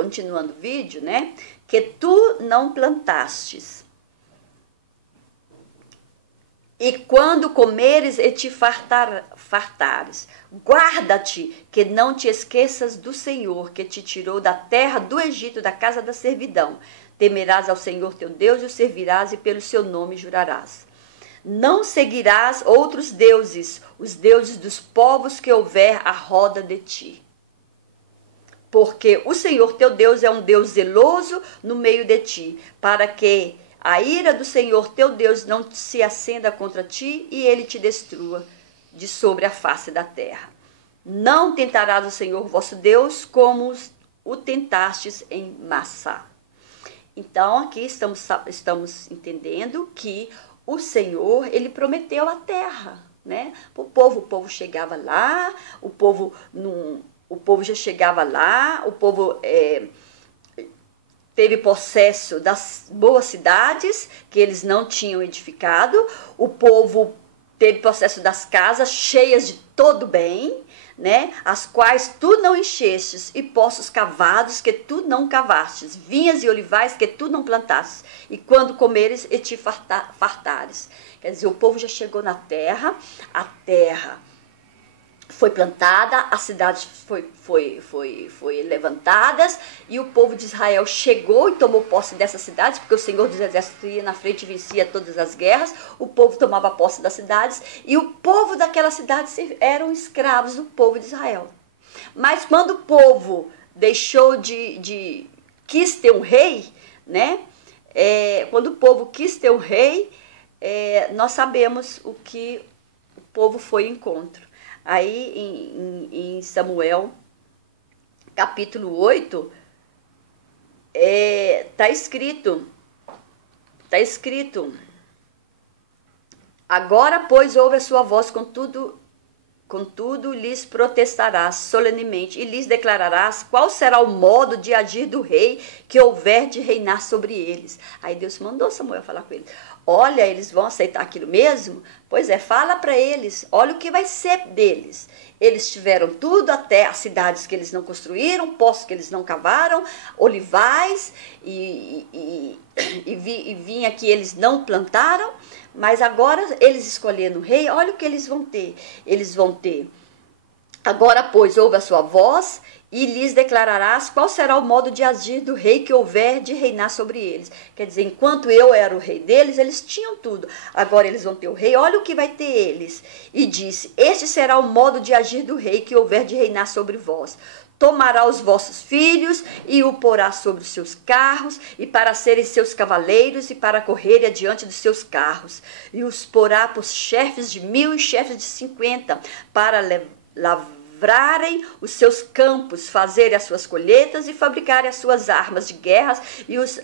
continuando o vídeo, né? Que tu não plantastes. E quando comeres e te fartares, guarda-te que não te esqueças do Senhor, que te tirou da terra do Egito, da casa da servidão. Temerás ao Senhor teu Deus e o servirás e pelo seu nome jurarás. Não seguirás outros deuses, os deuses dos povos que houver à roda de ti. Porque o Senhor teu Deus é um Deus zeloso no meio de ti, para que a ira do Senhor teu Deus não se acenda contra ti e ele te destrua de sobre a face da terra. Não tentarás o Senhor vosso Deus como o tentastes em Massá. Então aqui estamos entendendo que o Senhor, ele prometeu a terra, né? O povo chegava lá, o povo já chegava lá, o povo teve possesso das boas cidades que eles não tinham edificado, o povo teve possesso das casas cheias de todo bem, né? As quais tu não enchestes, e poços cavados que tu não cavastes, vinhas e olivais que tu não plantastes, e quando comeres e te fartares. Quer dizer, o povo já chegou na terra, a terra foi plantada, as cidades foi levantadas, e o povo de Israel chegou e tomou posse dessas cidades, porque o Senhor dos Exércitos ia na frente e vencia todas as guerras, o povo tomava posse das cidades, e o povo daquelas cidades eram escravos do povo de Israel. Mas quando o povo deixou quis ter um rei, né? Quando o povo quis ter um rei, nós sabemos o que o povo foi em encontro. Aí em Samuel, capítulo 8, tá escrito, agora, pois, ouve a sua voz, contudo lhes protestarás solenemente e lhes declararás qual será o modo de agir do rei que houver de reinar sobre eles. Aí Deus mandou Samuel falar com eles. Olha, eles vão aceitar aquilo mesmo? Pois fala para eles, olha o que vai ser deles. Eles tiveram tudo, até as cidades que eles não construíram, poços que eles não cavaram, olivais e vinha que eles não plantaram, mas agora eles escolhendo o rei, olha o que eles vão ter. Eles vão ter, agora, pois, ouve a sua voz e lhes declararás qual será o modo de agir do rei que houver de reinar sobre eles. Quer dizer, enquanto eu era o rei deles, eles tinham tudo. Agora eles vão ter o rei, olha o que vai ter eles. E disse, este será o modo de agir do rei que houver de reinar sobre vós. Tomará os vossos filhos e o porá sobre os seus carros, e para serem seus cavaleiros, e para correrem adiante dos seus carros. E os porá por chefes de 1000 e chefes de 50, para lavrarem os seus campos, fazerem as suas colheitas e fabricarem as suas armas de guerra e os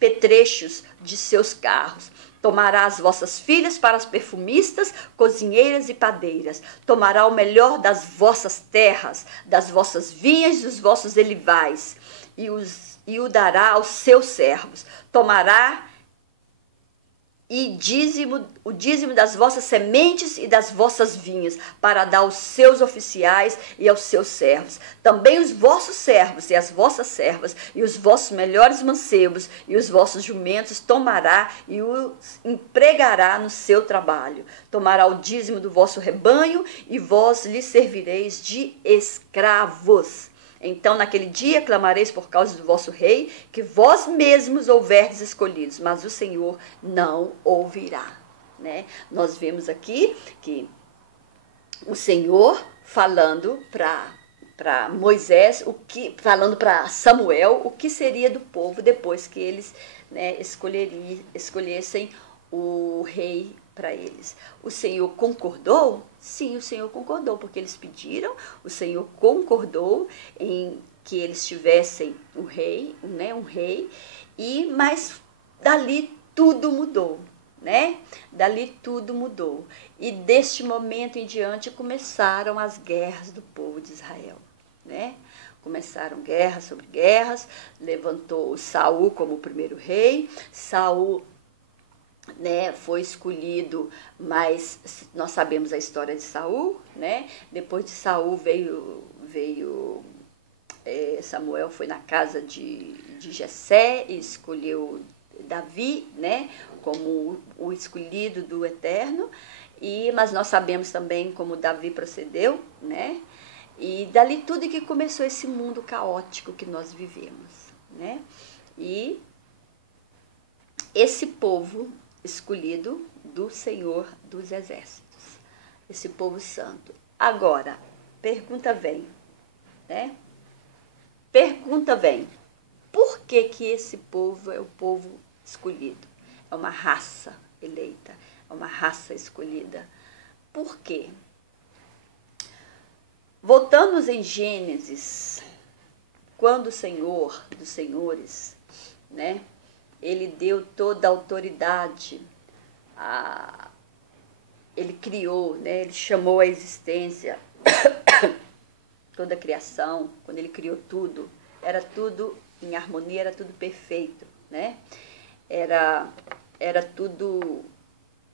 petrechos de seus carros. Tomará as vossas filhas para as perfumistas, cozinheiras e padeiras. Tomará o melhor das vossas terras, das vossas vinhas e dos vossos olivais, e o dará aos seus servos. Tomará o dízimo das vossas sementes e das vossas vinhas, para dar aos seus oficiais e aos seus servos. Também os vossos servos e as vossas servas, e os vossos melhores mancebos e os vossos jumentos tomará e os empregará no seu trabalho. Tomará o dízimo do vosso rebanho, e vós lhe servireis de escravos. Então, naquele dia, clamareis por causa do vosso rei, que vós mesmos houverdes escolhidos, mas o Senhor não ouvirá. Né? Nós vemos aqui que o Senhor falando para Moisés, falando para Samuel, o que seria do povo depois que eles, né, escolhessem o rei para eles. O Senhor concordou? Sim, o Senhor concordou, porque eles pediram, o Senhor concordou em que eles tivessem um rei, mas dali tudo mudou, né? Dali tudo mudou. E deste momento em diante começaram as guerras do povo de Israel, né? Começaram guerras sobre guerras, levantou Saul como o primeiro rei. Saul, né, foi escolhido, mas nós sabemos a história de Saul, né? Depois de Saul veio Samuel foi na casa de Jessé e escolheu Davi, né, como o escolhido do Eterno, mas nós sabemos também como Davi procedeu, né, e dali tudo que começou esse mundo caótico que nós vivemos, né, e esse povo escolhido do Senhor dos Exércitos, esse povo santo. Agora, pergunta vem, né? Pergunta vem, por que esse povo é o povo escolhido? É uma raça eleita, é uma raça escolhida. Por quê? Voltamos em Gênesis, quando o Senhor dos Senhores, né? Ele deu toda a autoridade, ele criou, né? Ele chamou a existência toda a criação, quando ele criou tudo, era tudo em harmonia, era tudo perfeito, né? Era tudo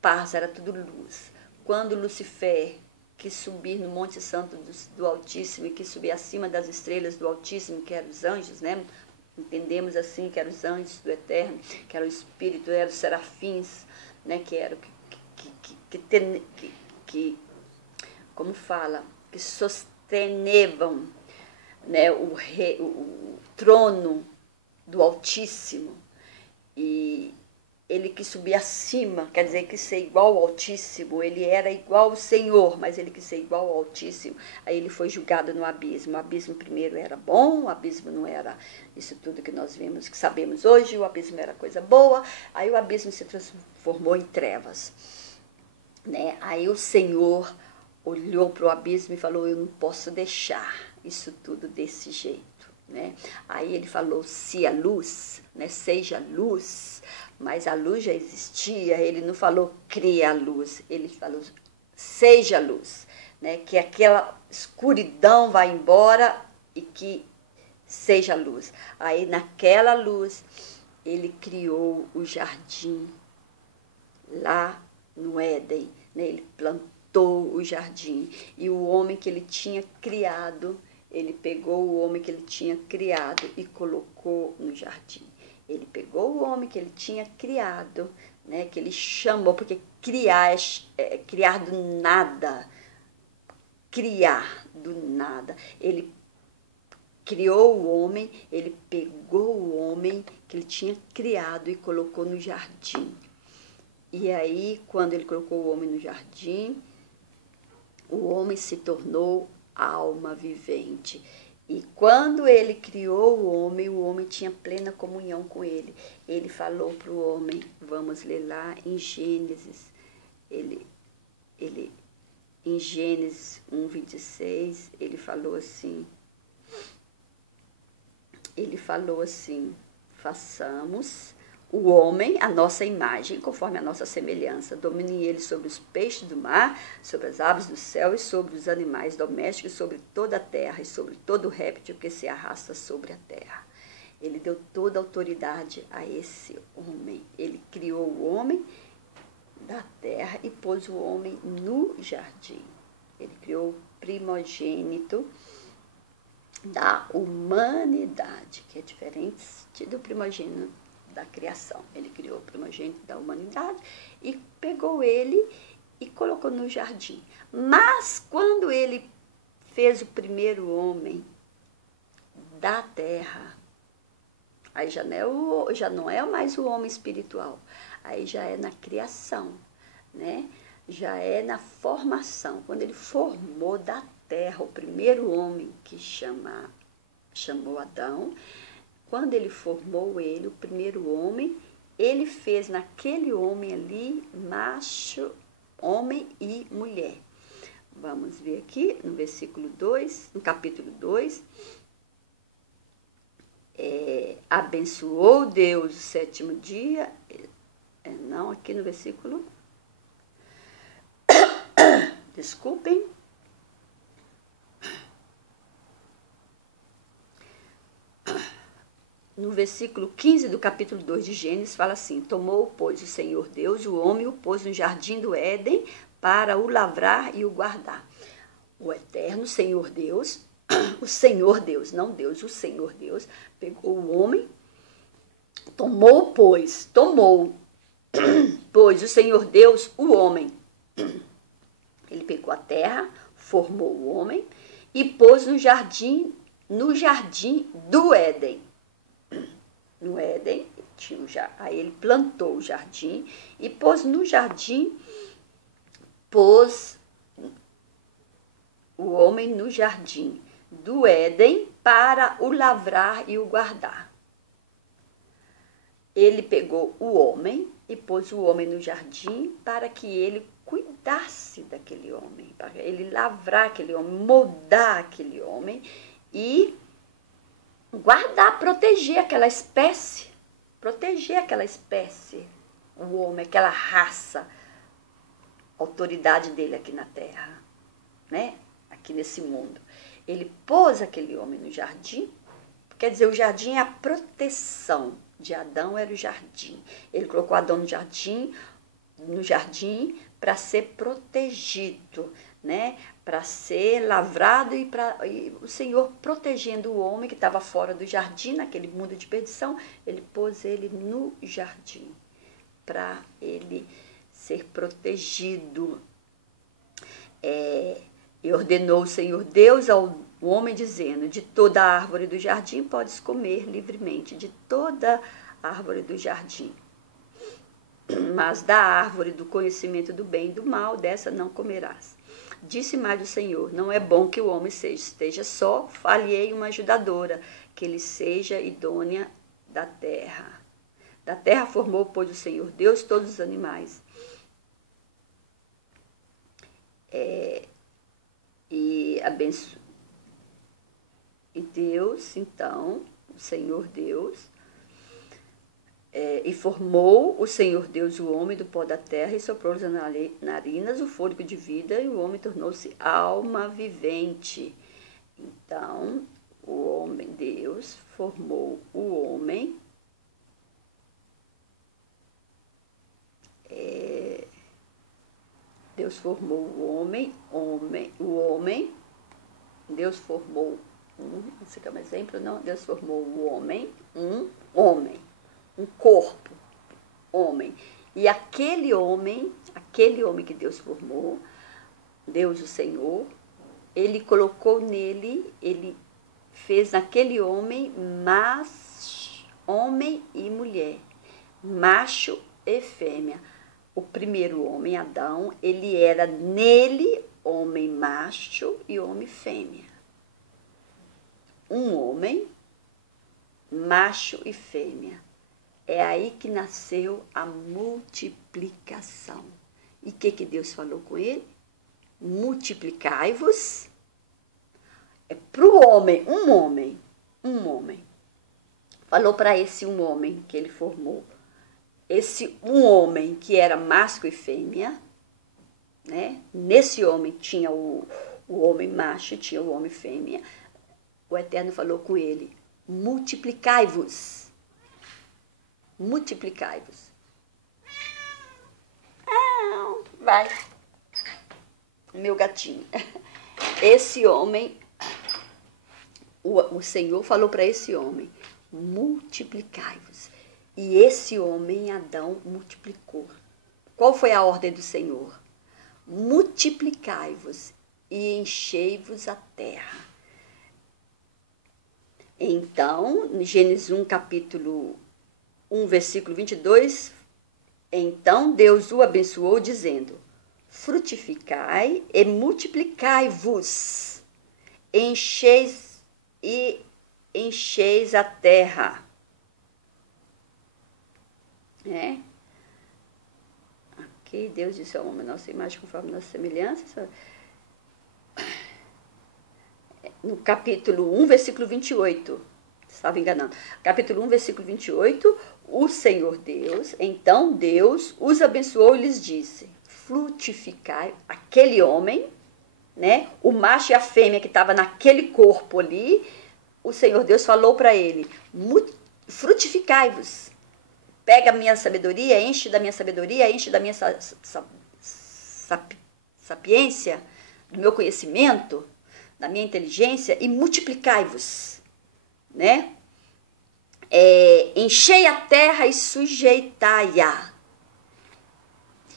paz, era tudo luz. Quando Lucifer quis subir no Monte Santo do Altíssimo e quis subir acima das estrelas do Altíssimo, que eram os anjos, né? Entendemos assim que eram os anjos do Eterno, que era o Espírito, eram os serafins, né? Que eram que como fala, que sostenevam, né, o trono do Altíssimo, e ele quis subir acima, quer dizer, quis ser igual ao Altíssimo. Ele era igual ao Senhor, mas ele quis ser igual ao Altíssimo. Aí ele foi julgado no abismo. O abismo primeiro era bom, o abismo não era isso tudo que nós vemos, que sabemos hoje. O abismo era coisa boa, aí o abismo se transformou em trevas, né? Aí o Senhor olhou para o abismo e falou: eu não posso deixar isso tudo desse jeito, né? Aí ele falou: se a luz, né, seja luz, mas a luz já existia. Ele não falou cria a luz, ele falou seja luz, né? Que aquela escuridão vá embora e que seja luz. Aí naquela luz ele criou o jardim lá no Éden, né? Ele plantou o jardim, e o homem que ele tinha criado, ele pegou o homem que ele tinha criado e colocou no jardim. Ele pegou o homem que ele tinha criado, né? Que ele chamou, porque criar é criar do nada, criar do nada. Ele criou o homem, ele pegou o homem que ele tinha criado e colocou no jardim. E aí, quando ele colocou o homem no jardim, o homem se tornou alma vivente. E quando ele criou o homem tinha plena comunhão com ele. Ele falou para o homem, vamos ler lá em Gênesis, em Gênesis 1:26, ele falou assim, façamos o homem, a nossa imagem, conforme a nossa semelhança. Domine ele sobre os peixes do mar, sobre as aves do céu e sobre os animais domésticos, sobre toda a terra e sobre todo réptil que se arrasta sobre a terra. Ele deu toda a autoridade a esse homem. Ele criou o homem da terra e pôs o homem no jardim. Ele criou o primogênito da humanidade, que é diferente do primogênito da criação. Ele criou o primogênito da humanidade e pegou ele e colocou no jardim. Mas quando ele fez o primeiro homem da terra, aí já não é mais o homem espiritual, aí já é na criação, né? Já é na formação. Quando ele formou da terra o primeiro homem, que chamou Adão, quando ele formou ele, o primeiro homem, ele fez naquele homem ali macho, homem e mulher. Vamos ver aqui no versículo 2, no capítulo 2. Abençoou Deus o sétimo dia. Não, aqui no versículo. Desculpem. No versículo 15 do capítulo 2 de Gênesis, fala assim: tomou, pois, o Senhor Deus, o homem, o pôs no jardim do Éden para o lavrar e o guardar. O eterno Senhor Deus o Senhor Deus, não Deus, o Senhor Deus, pegou o homem, pois o Senhor Deus, o homem. Ele pegou a terra, formou o homem e pôs no jardim do Éden. No Éden, aí ele plantou o jardim e pôs no jardim, pôs o homem no jardim do Éden para o lavrar e o guardar. Ele pegou o homem e pôs o homem no jardim para que ele cuidasse daquele homem, para ele lavrar aquele homem, moldar aquele homem e guardar, proteger aquela espécie, o homem, aquela raça, autoridade dele aqui na terra, né? Aqui nesse mundo. Ele pôs aquele homem no jardim, quer dizer, o jardim é a proteção de Adão, era o jardim. Ele colocou Adão no jardim para ser protegido, né? Para ser lavrado e o Senhor protegendo o homem que estava fora do jardim, naquele mundo de perdição, ele pôs ele no jardim para ele ser protegido. E ordenou o Senhor Deus ao homem dizendo: de toda a árvore do jardim podes comer livremente, de toda a árvore do jardim. Mas da árvore do conhecimento do bem e do mal, dessa não comerás. Disse mais o Senhor: não é bom que o homem esteja só, falhei uma ajudadora, que ele seja idônea da terra. Da terra formou, pois, o Senhor Deus todos os animais. E abençoou. E Deus, então, o Senhor Deus, e formou o Senhor Deus o homem do pó da terra e soprou nas narinas o fôlego de vida e o homem tornou-se alma vivente. Então, o homem, Deus, formou o homem. Deus formou o homem, Deus formou esse aqui é um exemplo, não? Deus formou o homem, um corpo, homem. E aquele homem que Deus formou, Deus o Senhor, ele colocou nele, ele fez naquele homem, homem e mulher, macho e fêmea. O primeiro homem, Adão, ele era nele homem macho e homem fêmea. Um homem, macho e fêmea. É aí que nasceu a multiplicação. E o que Deus falou com ele? Multiplicai-vos. É para o homem, um homem. Falou para esse um homem que ele formou. Esse um homem que era masculino e fêmea, né? Nesse homem tinha o homem macho e tinha o homem fêmea. O Eterno falou com ele: multiplicai-vos. Multiplicai-vos. Vai. Meu gatinho. Esse homem, o Senhor falou para esse homem: multiplicai-vos. E esse homem, Adão, multiplicou. Qual foi a ordem do Senhor? Multiplicai-vos e enchei-vos a terra. Então, em Gênesis 1, capítulo 1, versículo 22, então Deus o abençoou, dizendo: frutificai e multiplicai-vos, encheis a terra. Aqui Deus disse ao homem: nossa imagem conforme nossa semelhança. No capítulo 1, versículo 28, estava enganando. Capítulo 1, versículo 28, o Senhor Deus, então Deus os abençoou e lhes disse: frutificai, aquele homem, né, o macho e a fêmea que estava naquele corpo ali, o Senhor Deus falou para ele: frutificai-vos. Pega a minha sabedoria, enche da minha sabedoria, enche da minha sapiência, do meu conhecimento, na minha inteligência, e multiplicai-vos, né? Enchei a terra e sujeitai-a.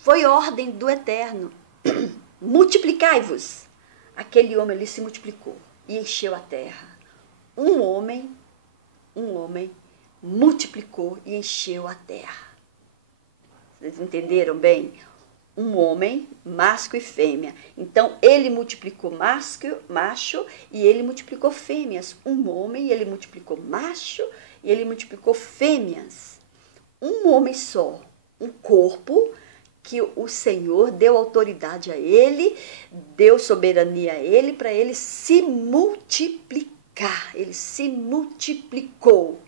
Foi ordem do Eterno. Multiplicai-vos. Aquele homem ali se multiplicou e encheu a terra. Um homem multiplicou e encheu a terra. Vocês entenderam bem? Um homem, macho e fêmea. Então, ele multiplicou macho e ele multiplicou fêmeas. Um homem, ele multiplicou macho e ele multiplicou fêmeas. Um homem só, um corpo que o Senhor deu autoridade a ele, deu soberania a ele para ele se multiplicar. Ele se multiplicou.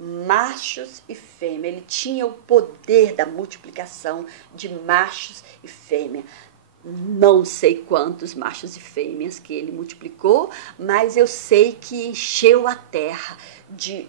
Machos e fêmea, ele tinha o poder da multiplicação de machos e fêmea. Não sei quantos machos e fêmeas que ele multiplicou, mas eu sei que encheu a terra de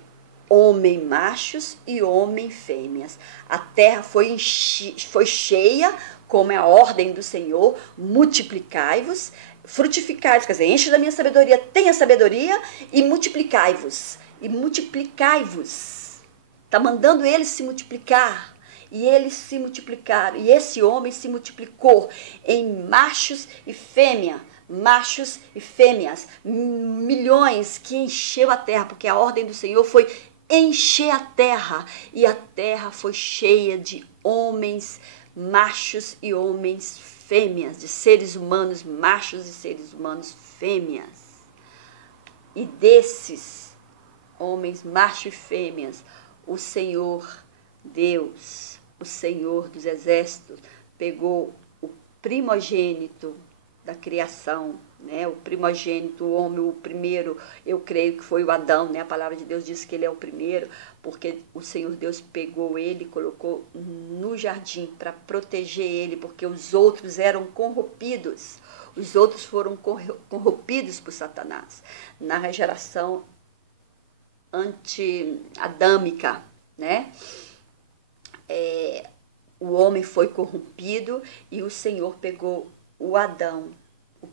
homem machos e homem fêmeas. A terra foi cheia, como é a ordem do Senhor, multiplicai-vos, frutificai-vos, quer dizer, enche da minha sabedoria, tenha sabedoria e multiplicai-vos. E multiplicai-vos. Está mandando eles se multiplicar. E eles se multiplicaram. E esse homem se multiplicou em machos e fêmeas. Machos e fêmeas. Milhões que encheu a terra. Porque a ordem do Senhor foi encher a terra. E a terra foi cheia de homens machos e homens fêmeas. De seres humanos machos e seres humanos fêmeas. E desses homens, macho e fêmeas, o Senhor Deus, o Senhor dos exércitos, pegou o primogênito da criação, né? O primogênito, o homem, o primeiro, eu creio que foi o Adão, né? A palavra de Deus diz que ele é o primeiro, porque o Senhor Deus pegou ele e colocou no jardim para proteger ele, porque os outros eram corrompidos. Os outros foram corrompidos por Satanás. Na geração anti-adâmica, né? O homem foi corrompido e o Senhor pegou o Adão, o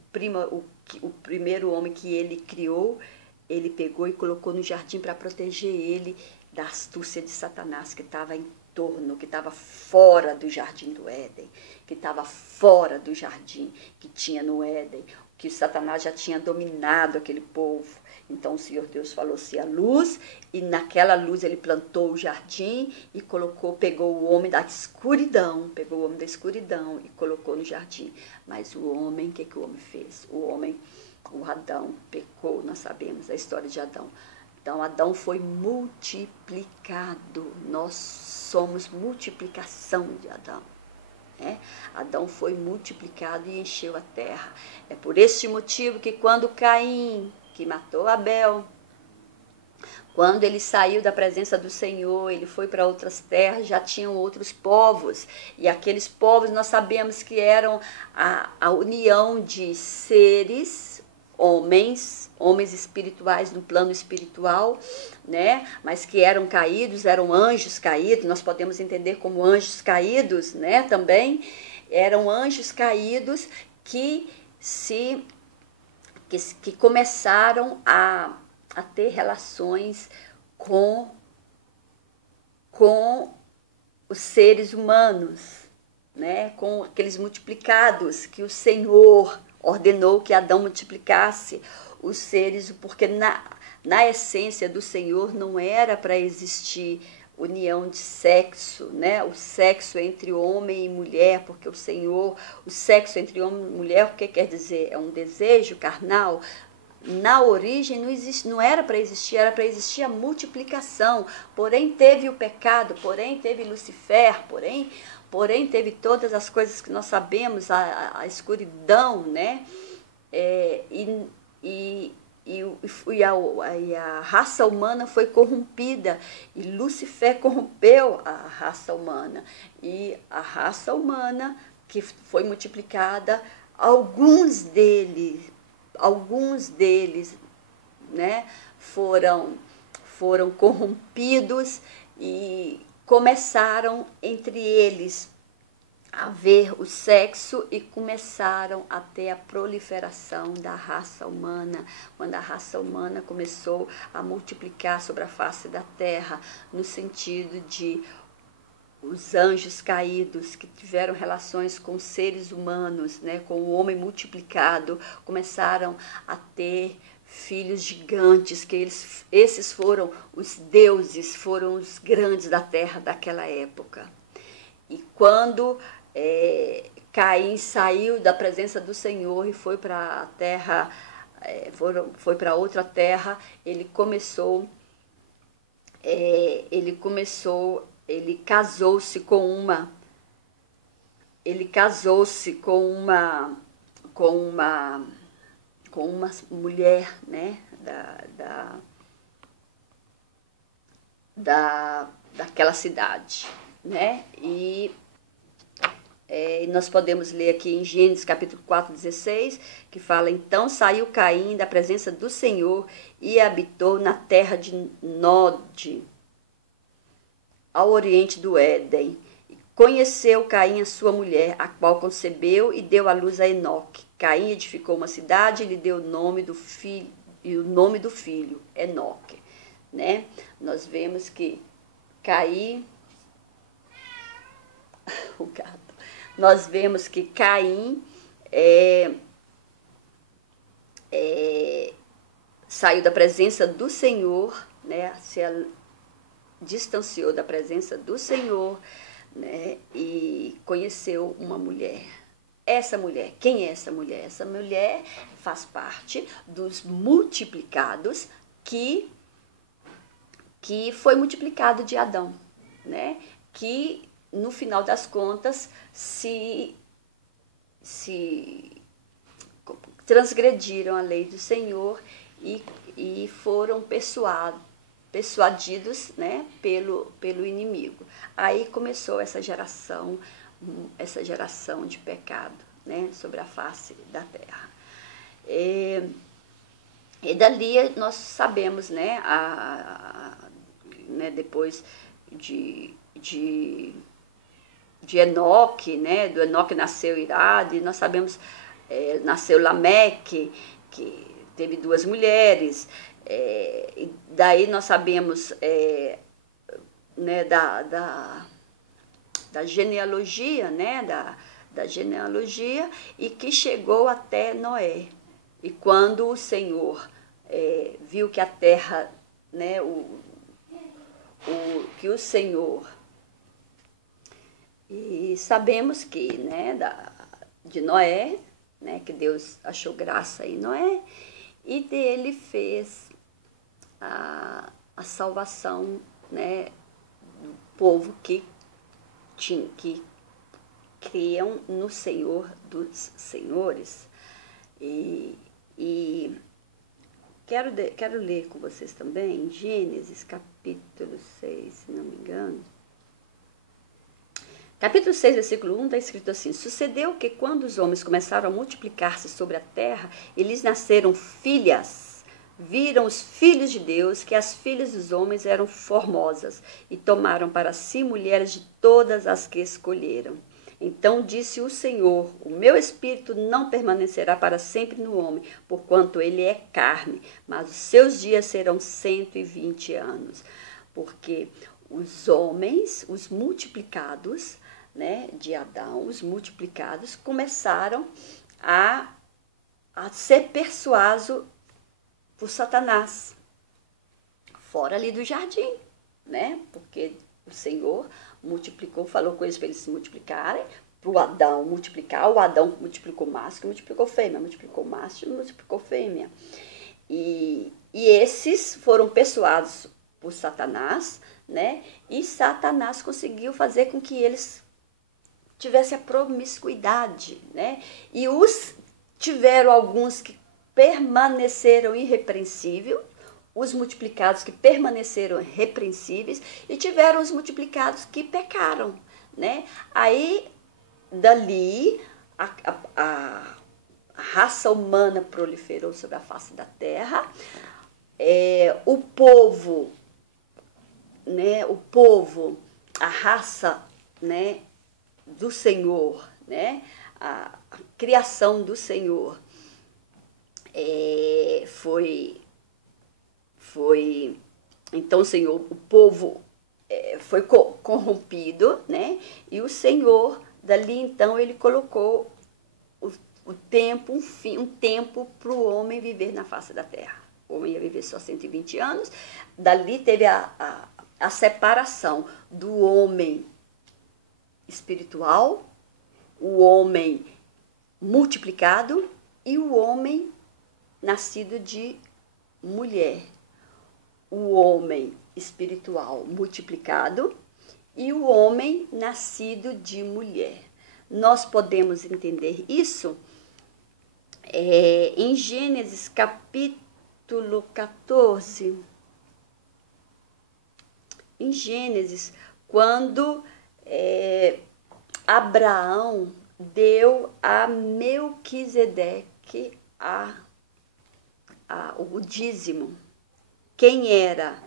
primeiro homem que ele criou, ele pegou e colocou no jardim para proteger ele da astúcia de Satanás que estava em torno, que estava fora do jardim do Éden, que estava fora do jardim que tinha no Éden, que Satanás já tinha dominado aquele povo. Então o Senhor Deus falou-se a luz, e naquela luz ele plantou o jardim e pegou o homem da escuridão, e colocou no jardim. Mas o homem, o que o homem fez? O Adão pecou, nós sabemos a história de Adão. Então Adão foi multiplicado, nós somos multiplicação de Adão. Adão foi multiplicado e encheu a terra. É por esse motivo que quando Caim, que matou Abel, quando ele saiu da presença do Senhor, ele foi para outras terras, já tinham outros povos, e aqueles povos nós sabemos que eram a união de seres, homens espirituais no plano espiritual, né? Mas que eram caídos, eram anjos caídos, nós podemos entender como anjos caídos, né? Também eram anjos caídos que começaram a ter relações com os seres humanos, né? Com aqueles multiplicados que o Senhor ordenou que Adão multiplicasse os seres, porque na essência do Senhor não era para existir união de sexo, né? O sexo entre homem e mulher, porque o sexo entre homem e mulher, o que quer dizer? É um desejo carnal. Na origem não era para existir, era para existir a multiplicação. Porém teve o pecado, porém teve Lucifer, porém teve todas as coisas que nós sabemos, a escuridão, né? E a raça humana foi corrompida, e Lucifer corrompeu a raça humana. E a raça humana que foi multiplicada, alguns deles, né, foram corrompidos e começaram entre eles haver o sexo e começaram a ter a proliferação da raça humana, quando a raça humana começou a multiplicar sobre a face da terra, no sentido de os anjos caídos que tiveram relações com seres humanos, né, com o homem multiplicado, começaram a ter filhos gigantes, que esses foram os deuses, foram os grandes da terra daquela época. E quando Caim saiu da presença do Senhor e foi para a terra, foi para outra terra, ele casou-se com uma mulher, né, daquela cidade, né? E nós podemos ler aqui em Gênesis capítulo 4:16, que fala: então saiu Caim da presença do Senhor e habitou na terra de Nod, ao oriente do Éden. Conheceu Caim a sua mulher, a qual concebeu e deu à luz a Enoque. Caim edificou uma cidade e lhe deu o nome do filho, Enoque, né? Nós vemos que Caim, o gato, nós vemos que Caim saiu da presença do Senhor, né? Se distanciou da presença do Senhor, né? E conheceu uma mulher. Essa mulher, quem é essa mulher? Essa mulher faz parte dos multiplicados que foi multiplicado de Adão, né? Que no final das contas se transgrediram a lei do Senhor e foram persuadidos, né, pelo inimigo. Aí começou essa geração de pecado, né, sobre a face da terra. E dali nós sabemos, né, depois de Enoque, né, do Enoque nasceu Irade, nós sabemos, nasceu Lameque, que teve 2 mulheres, e daí nós sabemos né, da genealogia, né, da genealogia, e que chegou até Noé. E quando o Senhor viu que a terra, né, que o Senhor, e sabemos que, né, de Noé, né, que Deus achou graça em Noé, e dele fez a salvação, né, do povo que criam no Senhor dos Senhores. E quero ler com vocês também Gênesis capítulo 6, se não me engano. Capítulo 6, versículo 1, está escrito assim: sucedeu que quando os homens começaram a multiplicar-se sobre a terra, e lhes nasceram filhas, viram os filhos de Deus que as filhas dos homens eram formosas, e tomaram para si mulheres de todas as que escolheram. Então disse o Senhor: o meu espírito não permanecerá para sempre no homem, porquanto ele é carne, mas os seus dias serão 120 anos. Porque os homens, os multiplicados, né, de Adão, os multiplicados, começaram a ser persuasos por Satanás, fora ali do jardim, né? Porque o Senhor multiplicou, falou com eles para eles se multiplicarem, para o Adão multiplicar, o Adão multiplicou macho, multiplicou fêmea, multiplicou macho, multiplicou fêmea. E esses foram persuados por Satanás, né? E Satanás conseguiu fazer com que eles tivessem a promiscuidade, né? E tiveram alguns que permaneceram irrepreensíveis, os multiplicados que permaneceram repreensíveis, e tiveram os multiplicados que pecaram, né? Aí, dali, a raça humana proliferou sobre a face da terra, o povo, né? A raça, né, do Senhor, né? A criação do Senhor foi então o Senhor, o povo foi corrompido, né? E o Senhor dali então ele colocou o tempo, um tempo para o homem viver na face da terra. O homem ia viver só 120 anos. Dali teve a separação do homem espiritual, o homem multiplicado e o homem nascido de mulher. O homem espiritual multiplicado e o homem nascido de mulher. Nós podemos entender isso em Gênesis capítulo 14. Em Gênesis, quando Abraão deu a Melquisedeque o dízimo. Quem era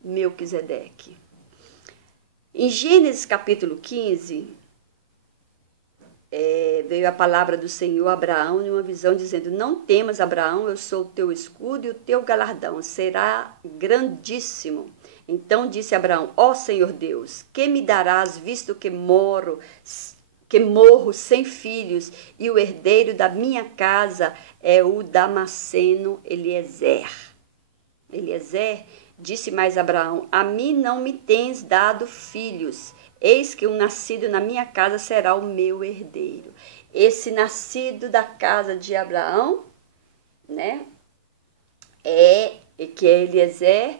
Melquisedeque? Em Gênesis capítulo 15, veio a palavra do Senhor a Abraão em uma visão dizendo: não temas, Abraão, eu sou o teu escudo e o teu galardão será grandíssimo. Então disse Abraão: ó Senhor Deus, que me darás, visto que morro sem filhos, e o herdeiro da minha casa é o Damasceno Eliezer. Eliezer disse mais Abraão: a mim não me tens dado filhos, eis que um nascido na minha casa será o meu herdeiro. Esse nascido da casa de Abraão, né, que é Eliezer,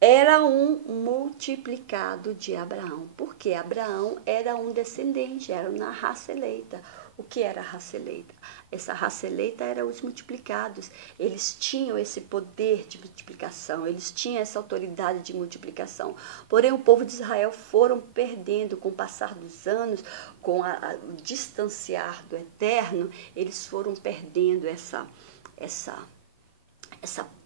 era um multiplicado de Abraão, porque Abraão era um descendente, era uma raça eleita. O que era a raça eleita? Essa raça eleita eram os multiplicados. Eles tinham esse poder de multiplicação, eles tinham essa autoridade de multiplicação. Porém, o povo de Israel foram perdendo com o passar dos anos, com o distanciar do eterno, eles foram perdendo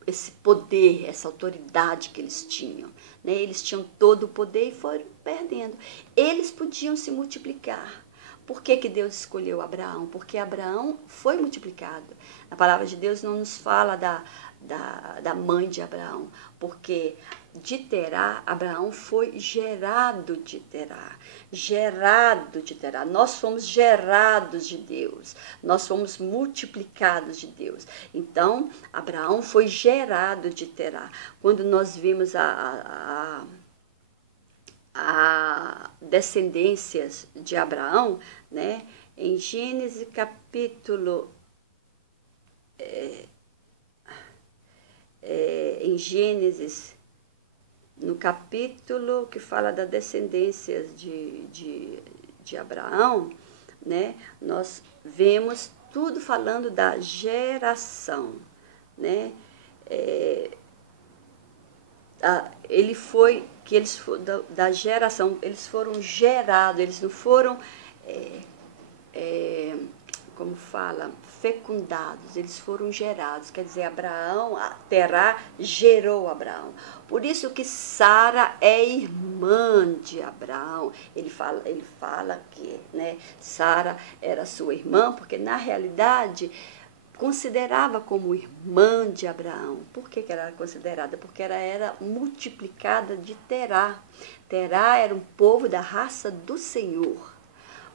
esse poder, essa autoridade que eles tinham, né? Eles tinham todo o poder e foram perdendo. Eles podiam se multiplicar. Por que Deus escolheu Abraão? Porque Abraão foi multiplicado. A palavra de Deus não nos fala da mãe de Abraão, porque de Terá, Abraão foi gerado de Terá. Gerado de Terá. Nós fomos gerados de Deus. Nós fomos multiplicados de Deus. Então, Abraão foi gerado de Terá. Quando nós vimos a descendências de Abraão, né? Em Gênesis capítulo em Gênesis, no capítulo que fala das descendências de Abraão, né? Nós vemos tudo falando da geração, né? Ele foi que eles da geração, eles foram gerados, eles não foram como fala, fecundados, eles foram gerados, quer dizer, Abraão, Terá gerou Abraão. Por isso que Sara é irmã de Abraão. Ele fala que, né, Sara era sua irmã, porque na realidade considerava como irmã de Abraão. Por que ela era considerada? Porque ela era multiplicada de Terá. Terá era um povo da raça do Senhor.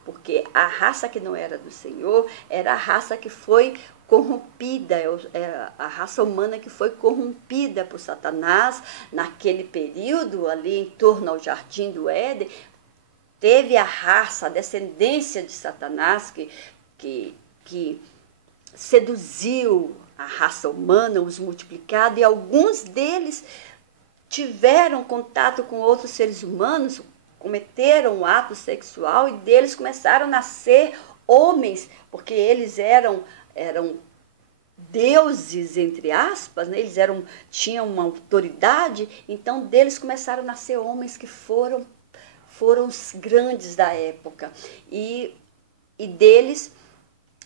Porque a raça que não era do Senhor era a raça que foi corrompida, a raça humana que foi corrompida por Satanás naquele período ali em torno ao Jardim do Éden. Teve a raça, a descendência de Satanás que seduziu a raça humana, os multiplicados, e alguns deles tiveram contato com outros seres humanos, cometeram um ato sexual e deles começaram a nascer homens, porque eles eram deuses, entre aspas, né? Eles tinham uma autoridade, então deles começaram a nascer homens que foram os grandes da época. E deles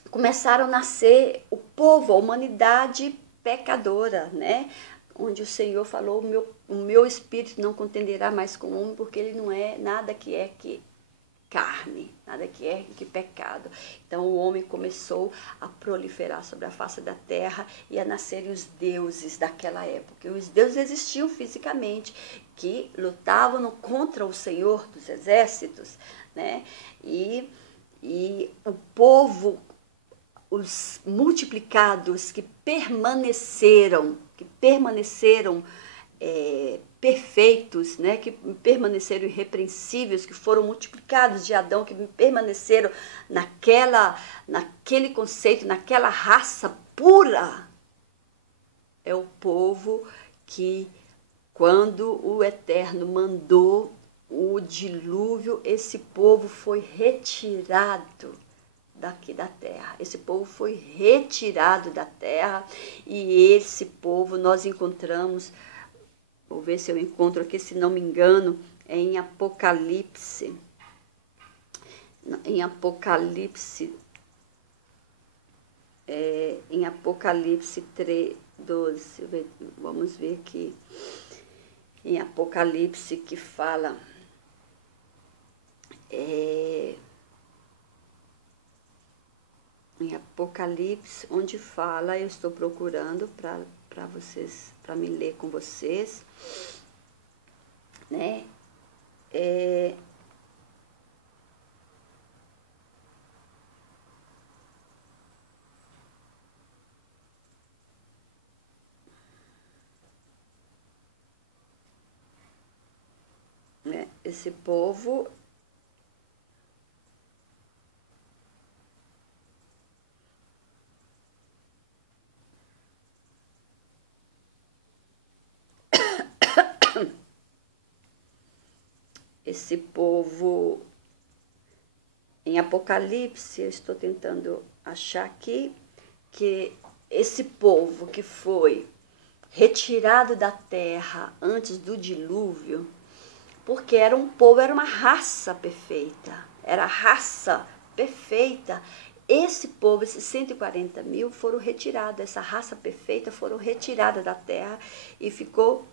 começaram a nascer o povo, a humanidade pecadora, né? Onde o Senhor falou: o meu espírito não contenderá mais com o homem, porque ele não é nada que carne, nada que ergue que pecado. Então o homem começou a proliferar sobre a face da terra e a nascerem os deuses daquela época. E os deuses existiam fisicamente, que lutavam contra o Senhor dos exércitos, né? E o povo, os multiplicados que permaneceram perfeitos, né, que permaneceram irrepreensíveis, que foram multiplicados de Adão, que permaneceram naquele conceito, naquela raça pura, é o povo que, quando o Eterno mandou o dilúvio, esse povo foi retirado daqui da terra. Esse povo foi retirado da terra, e esse povo nós encontramos, vou ver se eu encontro aqui, se não me engano, é em Apocalipse. Em Apocalipse 3, 12, vamos ver aqui. Em Apocalipse que fala... em Apocalipse, onde fala, eu estou procurando para vocês, para me ler com vocês, né? Esse povo em Apocalipse, eu estou tentando achar aqui, que esse povo que foi retirado da terra antes do dilúvio, porque era um povo, era uma raça perfeita, era a raça perfeita. Esse povo, esses 140 mil, foram retirados, essa raça perfeita foram retiradas da terra e ficou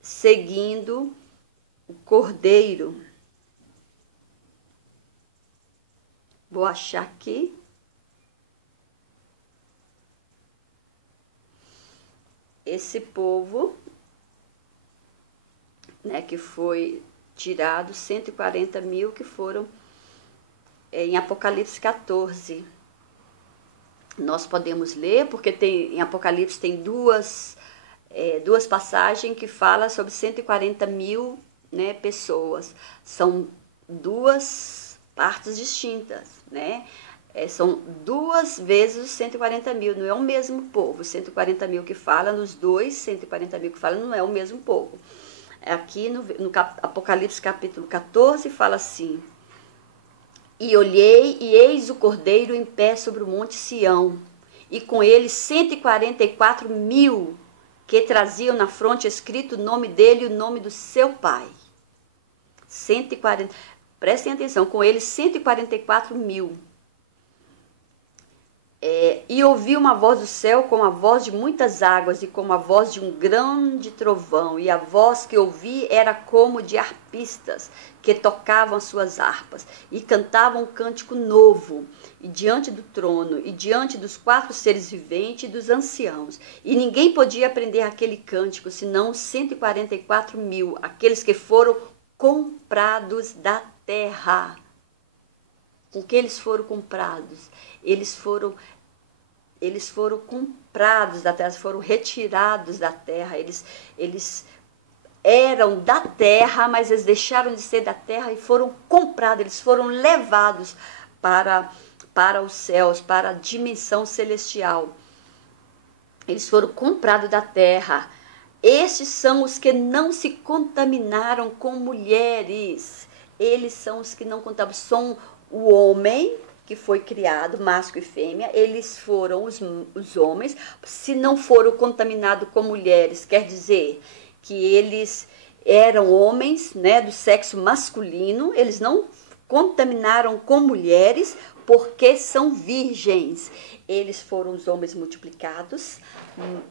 seguindo o Cordeiro. Vou achar aqui. Esse povo, né, que foi tirado, 140 mil que foram em Apocalipse 14. Nós podemos ler, porque em Apocalipse tem duas passagens que falam sobre 140 mil, né, pessoas. São duas partes distintas, né? São duas vezes os 140 mil, não é o mesmo povo. 140 mil que fala nos dois, 140 mil que fala não é o mesmo povo. Aqui no Apocalipse capítulo 14 fala assim: e olhei, e eis o Cordeiro em pé sobre o monte Sião, e com ele 144 mil, que traziam na fronte escrito o nome dele e o nome do seu pai. 140, prestem atenção, com ele 144 mil. E ouvi uma voz do céu como a voz de muitas águas e como a voz de um grande trovão, e a voz que ouvi era como de arpistas que tocavam as suas harpas e cantavam um cântico novo, e diante do trono e diante dos 4 seres viventes e dos anciãos, e ninguém podia aprender aquele cântico senão os 144 mil, aqueles que foram comprados da terra. Com que eles foram comprados? Eles foram comprados da terra, foram retirados da terra. Eles eram da terra, mas eles deixaram de ser da terra e foram comprados. Eles foram levados para os céus, para a dimensão celestial. Eles foram comprados da terra. Estes são os que não se contaminaram com mulheres. Eles são os que não contaminaram. São o homem que foi criado, macho e fêmea, eles foram os homens, se não foram contaminados com mulheres, quer dizer que eles eram homens, né, do sexo masculino, eles não contaminaram com mulheres, porque são virgens. Eles foram os homens multiplicados,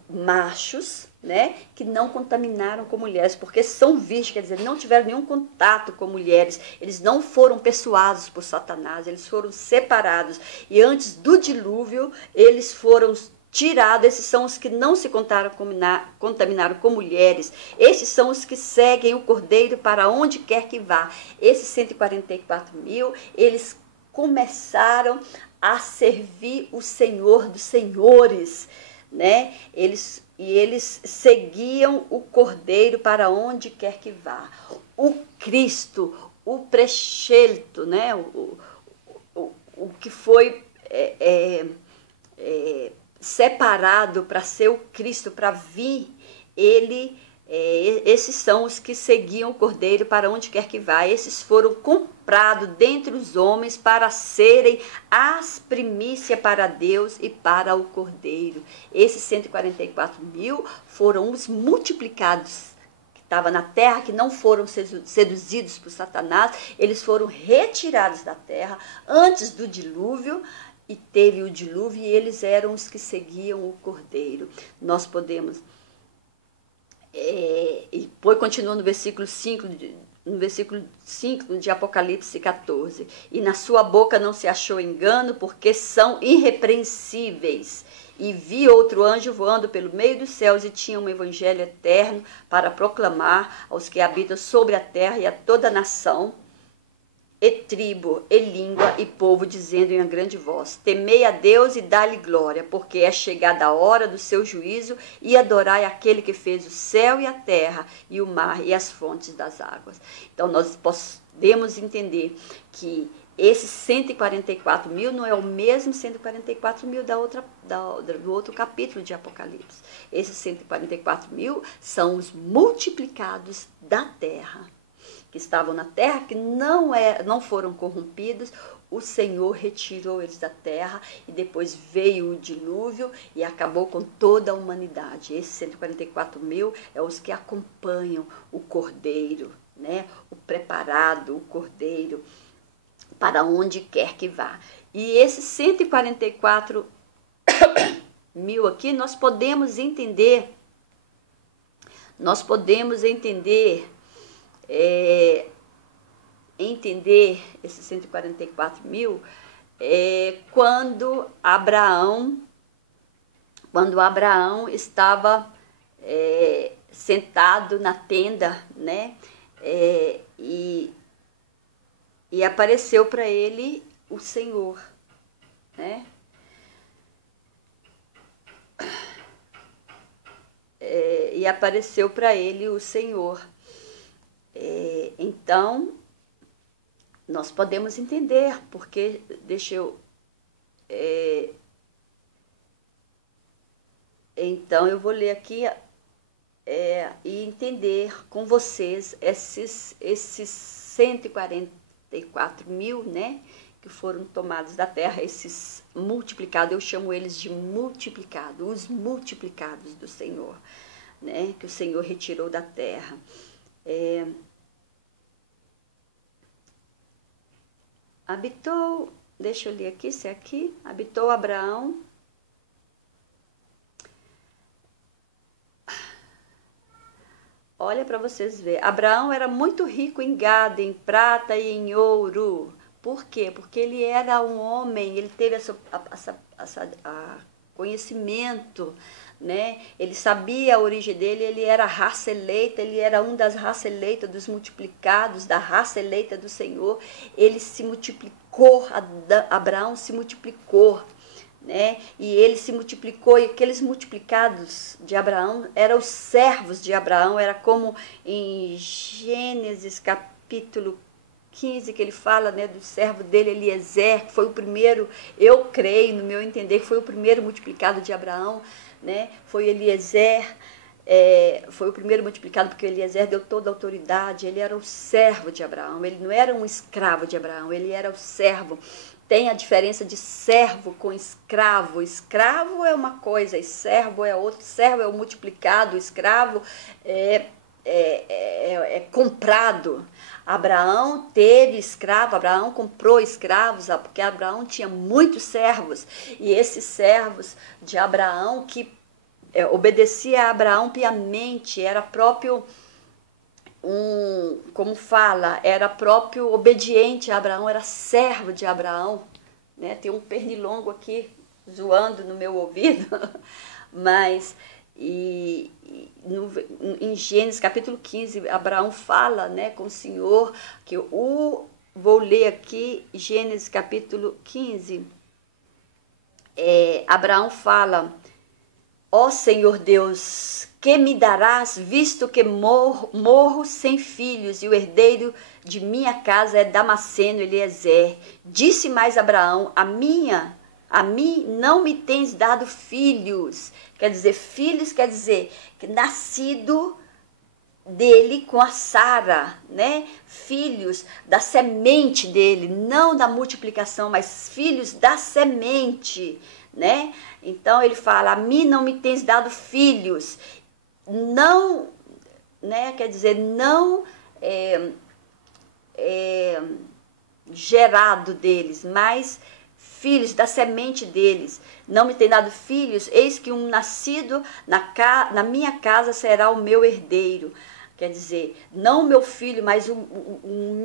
machos, né, que não contaminaram com mulheres, porque são virgens, quer dizer, não tiveram nenhum contato com mulheres, eles não foram persuados por Satanás, eles foram separados, e antes do dilúvio, eles foram tirados. Esses são os que não se contaminaram com mulheres, esses são os que seguem o Cordeiro para onde quer que vá. Esses 144 mil, eles começaram a servir o Senhor dos Senhores, né? Eles seguiam o Cordeiro para onde quer que vá. O Cristo, o preceito, né? O que foi separado para ser o Cristo, para vir, esses são os que seguiam o Cordeiro para onde quer que vá. Esses foram comprados dentre os homens para serem as primícias para Deus e para o Cordeiro. Esses 144 mil foram os multiplicados que estavam na terra, que não foram seduzidos por Satanás. Eles foram retirados da terra antes do dilúvio, e teve o dilúvio, e eles eram os que seguiam o Cordeiro. Nós podemos... e depois continua no versículo 5 de Apocalipse 14. E na sua boca não se achou engano, porque são irrepreensíveis. E vi outro anjo voando pelo meio dos céus, e tinha um evangelho eterno para proclamar aos que habitam sobre a terra e a toda nação, e tribo, e língua, e povo, dizendo em uma grande voz: temei a Deus e dá-lhe glória, porque é chegada a hora do seu juízo, e adorai aquele que fez o céu e a terra, e o mar, e as fontes das águas. Então nós podemos entender que esses 144 mil não é o mesmo 144 mil do outro capítulo de Apocalipse. Esses 144 mil são os multiplicados da terra, que estavam na terra, que não foram corrompidos. O Senhor retirou eles da terra, e depois veio o dilúvio e acabou com toda a humanidade. Esses 144 mil é os que acompanham o Cordeiro, né? O preparado, o Cordeiro, para onde quer que vá. E esses 144 mil aqui, nós podemos entender esses 144 mil quando Abraão estava sentado na tenda, né? E apareceu para ele o Senhor, né? E apareceu para ele o Senhor. Então, nós podemos entender, porque, então eu vou ler aqui e entender com vocês esses 144 mil, né, que foram tomados da terra, esses multiplicados, eu chamo eles de multiplicados, os multiplicados do Senhor, né, que o Senhor retirou da terra. Habitou, deixa eu ler aqui, se é aqui, habitou Abraão. Olha para vocês verem, Abraão era muito rico em gado, em prata e em ouro. Por quê? Porque ele era um homem, ele teve esse conhecimento, né? Ele sabia a origem dele, ele era a raça eleita, ele era um das raças eleitas, dos multiplicados, da raça eleita do Senhor. Ele se multiplicou, Abraão se multiplicou, né? E ele se multiplicou, e aqueles multiplicados de Abraão eram os servos de Abraão. Era como em Gênesis capítulo 15, que ele fala, né, do servo dele, Eliezer, que foi o primeiro, eu creio, no meu entender, que foi o primeiro multiplicado de Abraão, né? Foi Eliezer, foi o primeiro multiplicado, porque Eliezer deu toda a autoridade. Ele era o servo de Abraão, ele não era um escravo de Abraão, ele era o servo. Tem a diferença de servo com escravo. Escravo é uma coisa e servo é outra. Servo é o multiplicado, o escravo é comprado. Abraão teve escravo, Abraão comprou escravos, porque Abraão tinha muitos servos, e esses servos de Abraão que obedecia a Abraão piamente, era próprio como fala, era próprio obediente a Abraão, era servo de Abraão, né? Tem um pernilongo aqui zoando no meu ouvido, mas em Gênesis capítulo 15, Abraão fala, né, com o Senhor, que vou ler aqui, Gênesis capítulo 15, Abraão fala: ó Senhor Deus, que me darás, visto que morro sem filhos, e o herdeiro de minha casa é Damasceno Eliezer. Disse mais Abraão: a mim não me tens dado filhos. Quer dizer, filhos quer dizer que nascido dele com a Sara, né? Filhos da semente dele, não da multiplicação, mas filhos da semente, né? Então ele fala: a mim não me tens dado filhos, não, né? Quer dizer, não gerado deles, mas filhos da semente deles. Não me tem dado filhos, eis que um nascido na minha casa será o meu herdeiro. Quer dizer, não o meu filho, mas o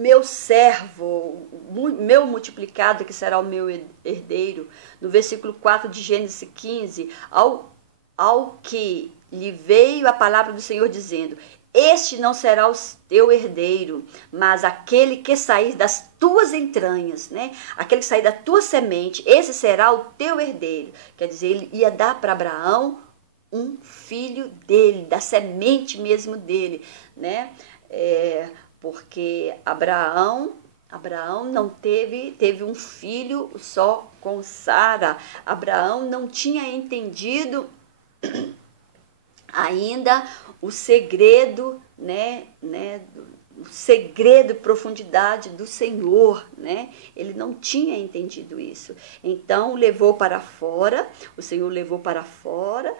meu servo, o meu multiplicado, que será o meu herdeiro. No versículo 4 de Gênesis 15, ao que lhe veio a palavra do Senhor dizendo: este não será o teu herdeiro, mas aquele que sair das tuas entranhas, né? Aquele que sair da tua semente, esse será o teu herdeiro. Quer dizer, ele ia dar para Abraão um filho dele, da semente mesmo dele, né? Porque Abraão não teve um filho só com Sara. Abraão não tinha entendido ainda o segredo, o segredo, profundidade do Senhor, né? Ele não tinha entendido isso. Então levou para fora, o Senhor levou para fora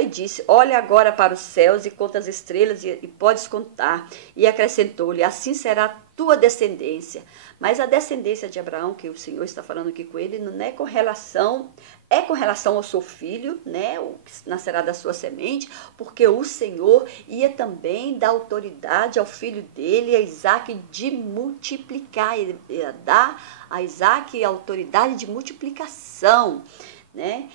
e disse: olha agora para os céus e conta as estrelas e podes contar. E acrescentou-lhe: assim será a tua descendência. Mas a descendência de Abraão, que o Senhor está falando aqui com ele, não é com relação ao seu filho, né, o que nascerá da sua semente, porque o Senhor ia também dar autoridade ao filho dele, a Isaac, de multiplicar, ia dar a Isaac a autoridade de multiplicação, né?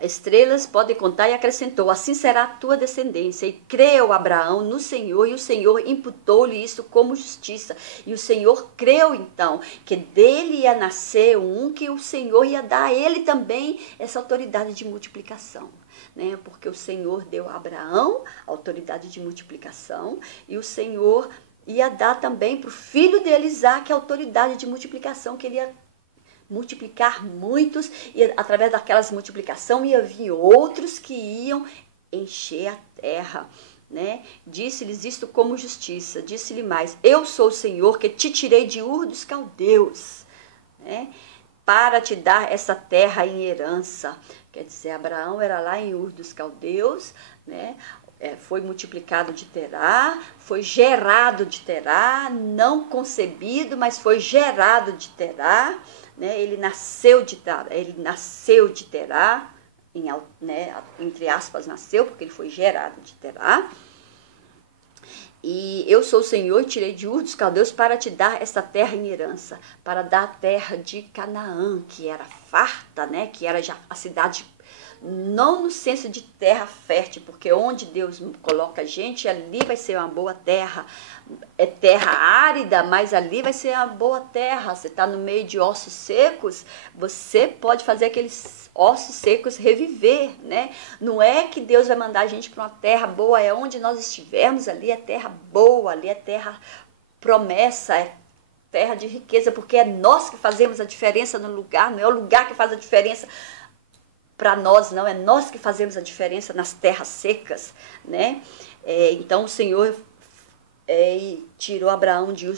Estrelas podem contar, e acrescentou: assim será a tua descendência. E creu Abraão no Senhor, e o Senhor imputou-lhe isso como justiça. E o Senhor creu então que dele ia nascer que o Senhor ia dar a ele também essa autoridade de multiplicação, né? Porque o Senhor deu a Abraão a autoridade de multiplicação, e o Senhor ia dar também para o filho dele, Isaac, a autoridade de multiplicação, que ele ia multiplicar muitos, e através daquelas multiplicação ia vir outros que iam encher a terra, né? Disse-lhes isto como justiça. Disse-lhe mais: eu sou o Senhor que te tirei de Ur dos Caldeus, né, para te dar essa terra em herança. Quer dizer, Abraão era lá em Ur dos Caldeus, né? Foi multiplicado de Terá, foi gerado de Terá, não concebido, mas foi gerado de Terá, né? Ele nasceu de Terá, entre aspas, nasceu, porque ele foi gerado de Terá. E eu sou o Senhor, tirei de Ur dos Caldeus para te dar essa terra em herança, para dar a terra de Canaã, que era farta, né? Que era já a cidade, não no senso de terra fértil, porque onde Deus coloca a gente, ali vai ser uma boa terra. É terra árida, mas ali vai ser uma boa terra. Você está no meio de ossos secos, você pode fazer aqueles ossos secos reviver, né? Não é que Deus vai mandar a gente para uma terra boa, é onde nós estivermos, ali é terra boa, ali é terra promessa, é terra de riqueza, porque é nós que fazemos a diferença no lugar, não é o lugar que faz a diferença para nós, não, é nós que fazemos a diferença nas terras secas, né? Então o Senhor tirou Abraão de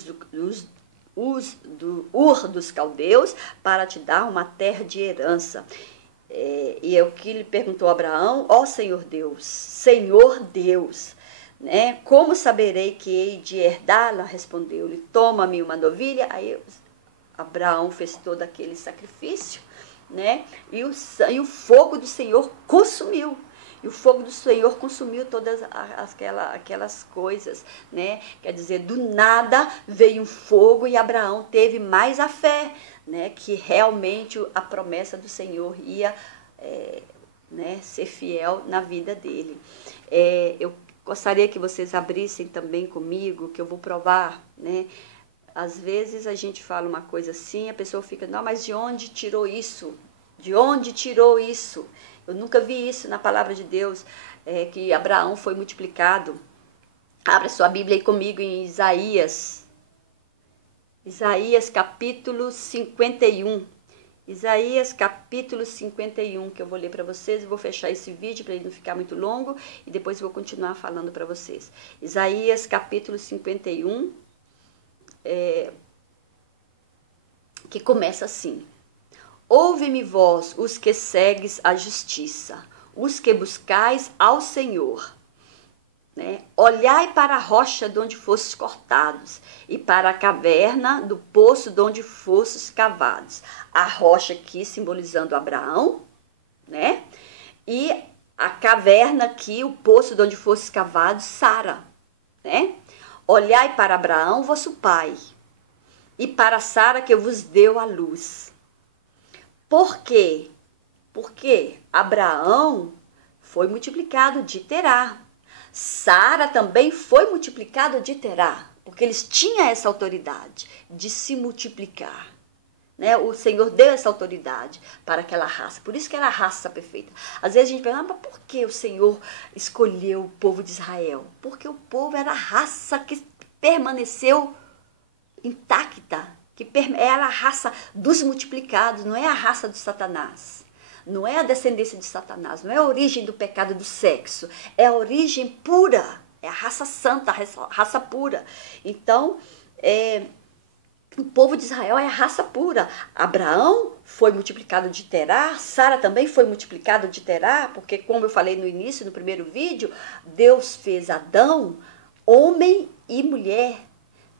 Ur dos Caldeus para te dar uma terra de herança. E é o que lhe perguntou Abraão: ó Senhor Deus, né? Como saberei que hei de herdá-la? Respondeu-lhe: toma-me uma novilha. Aí Abraão fez todo aquele sacrifício, né? E o fogo do Senhor consumiu. E o fogo do Senhor consumiu todas aquelas coisas, né? Quer dizer, do nada veio um fogo e Abraão teve mais a fé, né? Que realmente a promessa do Senhor ia né, ser fiel na vida dele. Eu gostaria que vocês abrissem também comigo, que eu vou provar, né? Às vezes a gente fala uma coisa assim, a pessoa fica, não, mas de onde tirou isso? De onde tirou isso? Eu nunca vi isso na palavra de Deus, que Abraão foi multiplicado. Abra sua Bíblia aí comigo em Isaías. Isaías capítulo 51. Isaías capítulo 51, que eu vou ler para vocês, e vou fechar esse vídeo para ele não ficar muito longo, e depois vou continuar falando para vocês. Isaías capítulo 51, que começa assim: Ouve-me vós, os que segues a justiça, os que buscais ao Senhor. Né? Olhai para a rocha de onde fostes cortados, e para a caverna do poço de onde fostes cavados. A rocha aqui simbolizando Abraão, né? E a caverna aqui, o poço de onde fostes cavados, Sara. Né? Olhai para Abraão, vosso pai, e para Sara que vos deu a luz. Por quê? Porque Abraão foi multiplicado de Terá. Sara também foi multiplicada de Terá, porque eles tinham essa autoridade de se multiplicar. Né? O Senhor deu essa autoridade para aquela raça, por isso que era a raça perfeita. Às vezes a gente pergunta, mas por que o Senhor escolheu o povo de Israel? Porque o povo era a raça que permaneceu intacta, que era a raça dos multiplicados, não é a raça do Satanás. Não é a descendência de Satanás, não é a origem do pecado do sexo, é a origem pura, é a raça santa, a raça pura. Então, o povo de Israel é a raça pura. Abraão foi multiplicado de Terá, Sara também foi multiplicada de Terá, porque como eu falei no início, no primeiro vídeo, Deus fez Adão, homem e mulher.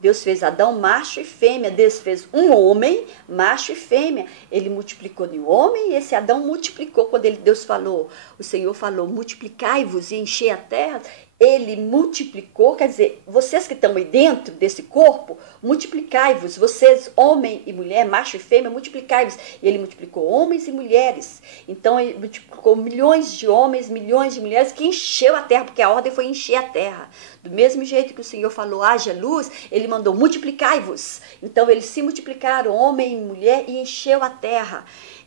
Deus fez Adão macho e fêmea, Deus fez um homem, macho e fêmea. Ele multiplicou no homem e esse Adão multiplicou. Quando Deus falou, o Senhor falou, multiplicai-vos e enchei a terra, ele multiplicou, quer dizer, vocês que estão aí dentro desse corpo, multiplicai-vos, vocês, homem e mulher, macho e fêmea, multiplicai-vos. E ele multiplicou homens e mulheres. Então ele multiplicou milhões de homens, milhões de mulheres, que encheu a terra, porque a ordem foi encher a terra. Do mesmo jeito que o Senhor falou, haja luz, ele mandou multiplicai-vos. Então eles se multiplicaram, homem e mulher, e encheu a terra.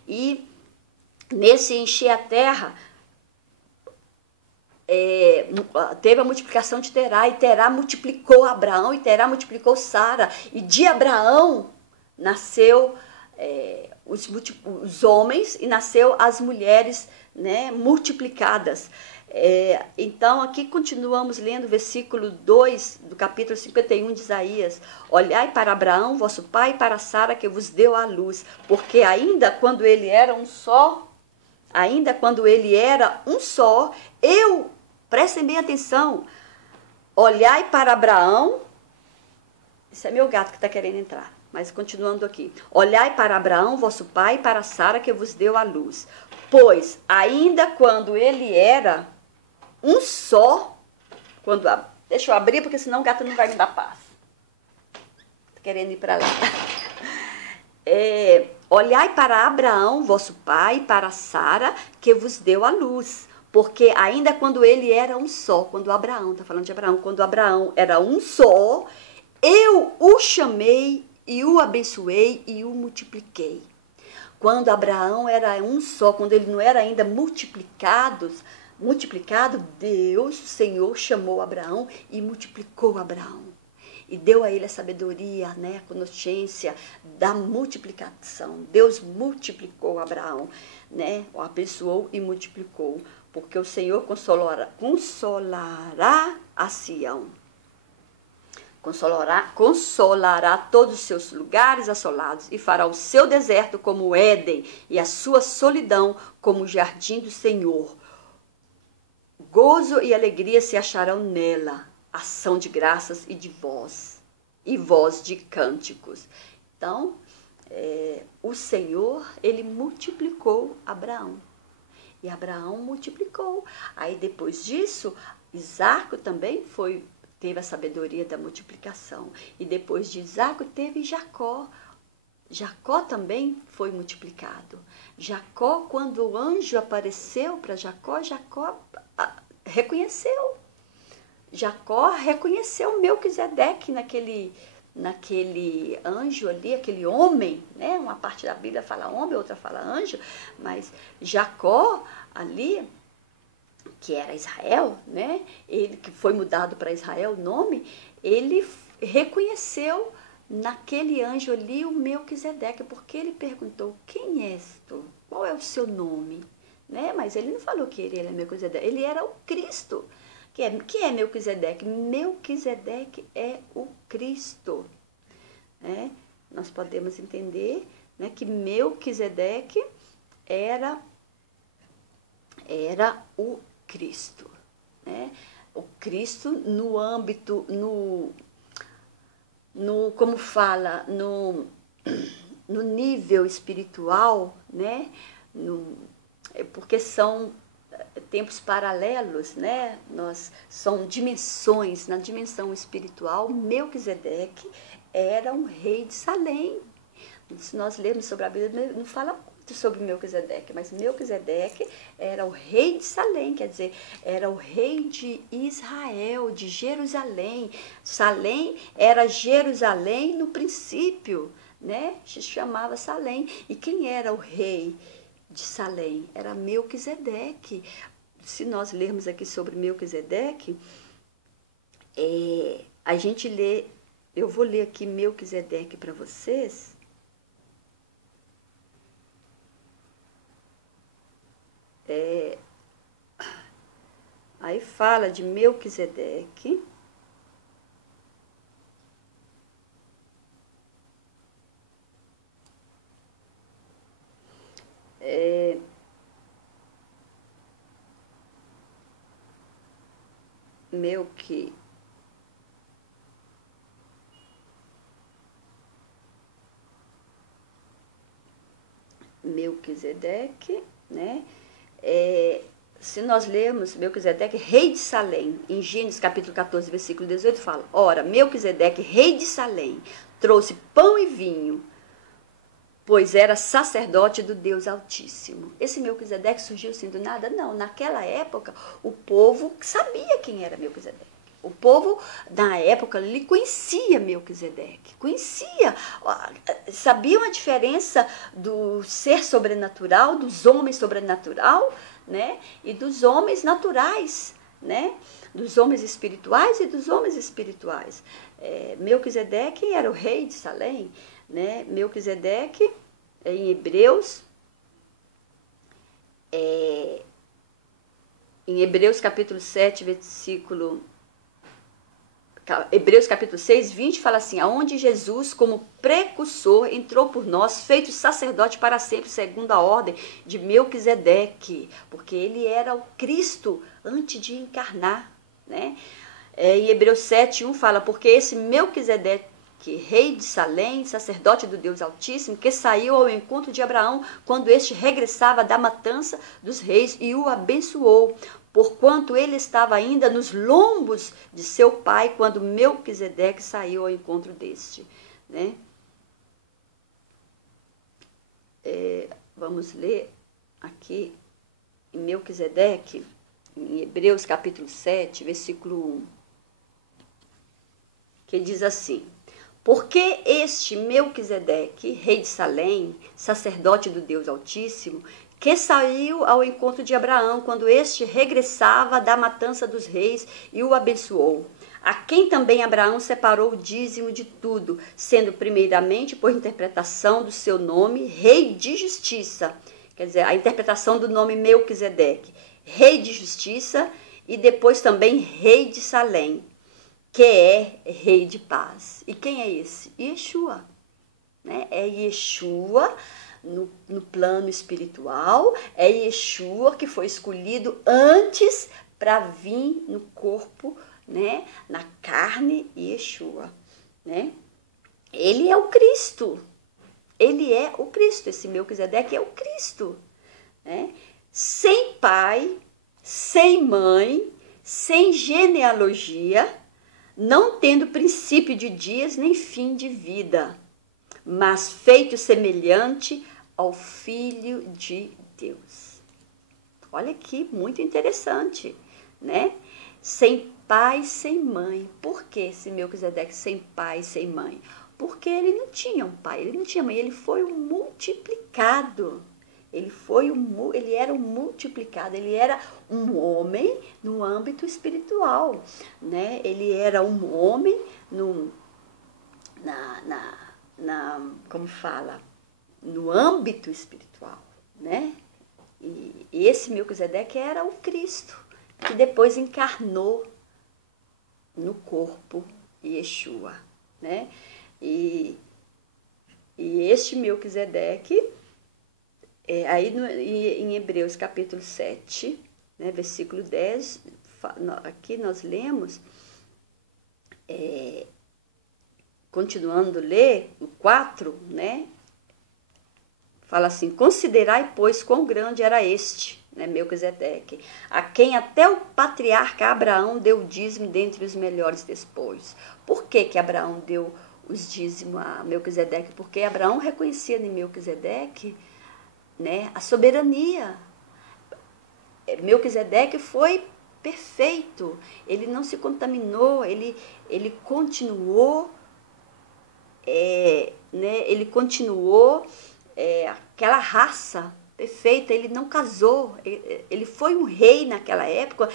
E nesse encher a terra, teve a multiplicação de Terá, e Terá multiplicou Abraão, e Terá multiplicou Sara, e de Abraão nasceu os homens, e nasceu as mulheres, né, multiplicadas. Então aqui continuamos lendo o versículo 2 do capítulo 51 de Isaías. Olhai para Abraão, vosso pai, e para Sara que vos deu a luz, porque ainda quando ele era um só, prestem bem atenção, olhai para Abraão, isso é meu gato que está querendo entrar, mas continuando aqui, olhai para Abraão, vosso pai, e para Sara que vos deu a luz, pois ainda quando ele era um só, deixa eu abrir porque senão o gato não vai me dar paz, está querendo ir para lá. Olhai para Abraão, vosso pai, e para Sara que vos deu a luz, porque ainda quando ele era um só, quando Abraão, está falando de Abraão, quando Abraão era um só, eu o chamei e o abençoei e o multipliquei. Quando Abraão era um só, quando ele não era ainda multiplicado, Deus, o Senhor, chamou Abraão e multiplicou Abraão. E deu a ele a sabedoria, né, a consciência da multiplicação. Deus multiplicou Abraão, né, o abençoou e multiplicou. Porque o Senhor consolará a Sião. Consolará todos os seus lugares assolados e fará o seu deserto como o Éden e a sua solidão como o jardim do Senhor. Gozo e alegria se acharão nela, ação de graças e voz de cânticos. Então, o Senhor, ele multiplicou Abraão. E Abraão multiplicou. Aí depois disso, Isaque também teve a sabedoria da multiplicação. E depois de Isaque teve Jacó. Jacó também foi multiplicado. Jacó, quando o anjo apareceu para Jacó, Jacó reconheceu. Jacó reconheceu Melquisedeque naquele anjo ali, aquele homem, né? Uma parte da Bíblia fala homem, outra fala anjo, mas Jacó ali, que era Israel, né? Ele que foi mudado para Israel o nome, ele reconheceu naquele anjo ali o Melquisedeque, porque ele perguntou: quem és tu? Qual é o seu nome? Né? Mas ele não falou que ele era Melquisedeque, ele era o Cristo. Que é Melquisedeque? Melquisedeque é o Cristo. Né? Nós podemos entender, né, que Melquisedeque era o Cristo. Né? O Cristo no âmbito, como fala, no nível espiritual, né? Porque são tempos paralelos, né? São dimensões. Na dimensão espiritual, Melquisedeque era um rei de Salém. Se nós lermos sobre a Bíblia, não fala muito sobre Melquisedeque, mas Melquisedeque era o rei de Salém, quer dizer, era o rei de Israel, de Jerusalém. Salém era Jerusalém no princípio, né? Se chamava Salém. E quem era o rei de Salém? Era Melquisedeque. Se nós lermos aqui sobre Melquisedeque, a gente lê, eu vou ler aqui Melquisedeque para vocês. Aí fala de Melquisedeque. Melquisedeque, né? Se nós lermos Melquisedeque, rei de Salém, em Gênesis capítulo 14, versículo 18, fala: ora, Melquisedeque, rei de Salém, trouxe pão e vinho, pois era sacerdote do Deus Altíssimo. Esse Melquisedeque surgiu assim do nada? Não, naquela época o povo sabia quem era Melquisedeque. O povo, na época, ele conhecia Melquisedeque, sabiam a diferença do ser sobrenatural, dos homens sobrenatural, né? E dos homens naturais, né? Dos homens espirituais e dos homens espirituais. Melquisedeque era o rei de Salém, né? Melquisedeque, em Hebreus, capítulo 7, versículo... Hebreus capítulo 6, 20 fala assim: aonde Jesus, como precursor, entrou por nós, feito sacerdote para sempre, segundo a ordem de Melquisedeque, porque ele era o Cristo antes de encarnar, né? Em Hebreus 7, 1 fala: porque esse Melquisedeque, rei de Salém, sacerdote do Deus Altíssimo, que saiu ao encontro de Abraão quando este regressava da matança dos reis e o abençoou, porquanto ele estava ainda nos lombos de seu pai quando Melquisedeque saiu ao encontro deste. Né? Vamos ler aqui em Melquisedeque, em Hebreus capítulo 7, versículo 1, que diz assim: porque este Melquisedeque, rei de Salém, sacerdote do Deus Altíssimo, que saiu ao encontro de Abraão quando este regressava da matança dos reis e o abençoou, a quem também Abraão separou o dízimo de tudo, sendo primeiramente, por interpretação do seu nome, rei de justiça. Quer dizer, a interpretação do nome Melquisedeque, rei de justiça, e depois também rei de Salém, que é rei de paz. E quem é esse? Yeshua. Né? É Yeshua no plano espiritual, é Yeshua que foi escolhido antes para vir no corpo, né? Na carne, Yeshua. Né? Ele é o Cristo. Ele é o Cristo, esse Melquisedeque é o Cristo, né? Sem pai, sem mãe, sem genealogia, não tendo princípio de dias nem fim de vida, mas feito semelhante ao Filho de Deus. Olha aqui, muito interessante, né? Sem pai, sem mãe. Por que esse Melquisedeque sem pai, sem mãe? Porque ele não tinha um pai, ele não tinha mãe, ele foi um multiplicado. Ele era um multiplicado, ele era um homem no âmbito espiritual, né? Ele era um homem como fala, no âmbito espiritual, né? E esse Melquisedeque era o Cristo, que depois encarnou no corpo Yeshua, né? E este Melquisedeque, em Hebreus capítulo 7, né, versículo 10, aqui nós lemos, continuando a ler, o 4, né, fala assim: considerai, pois, quão grande era este, né, Melquisedeque, a quem até o patriarca Abraão deu o dízimo dentre os melhores despojos. Por que Abraão deu os dízimos a Melquisedeque? Porque Abraão reconhecia em Melquisedeque, né, a soberania. Melquisedeque foi perfeito, ele não se contaminou, ele continuou, né, ele continuou aquela raça perfeita, ele não casou, ele foi um rei naquela época,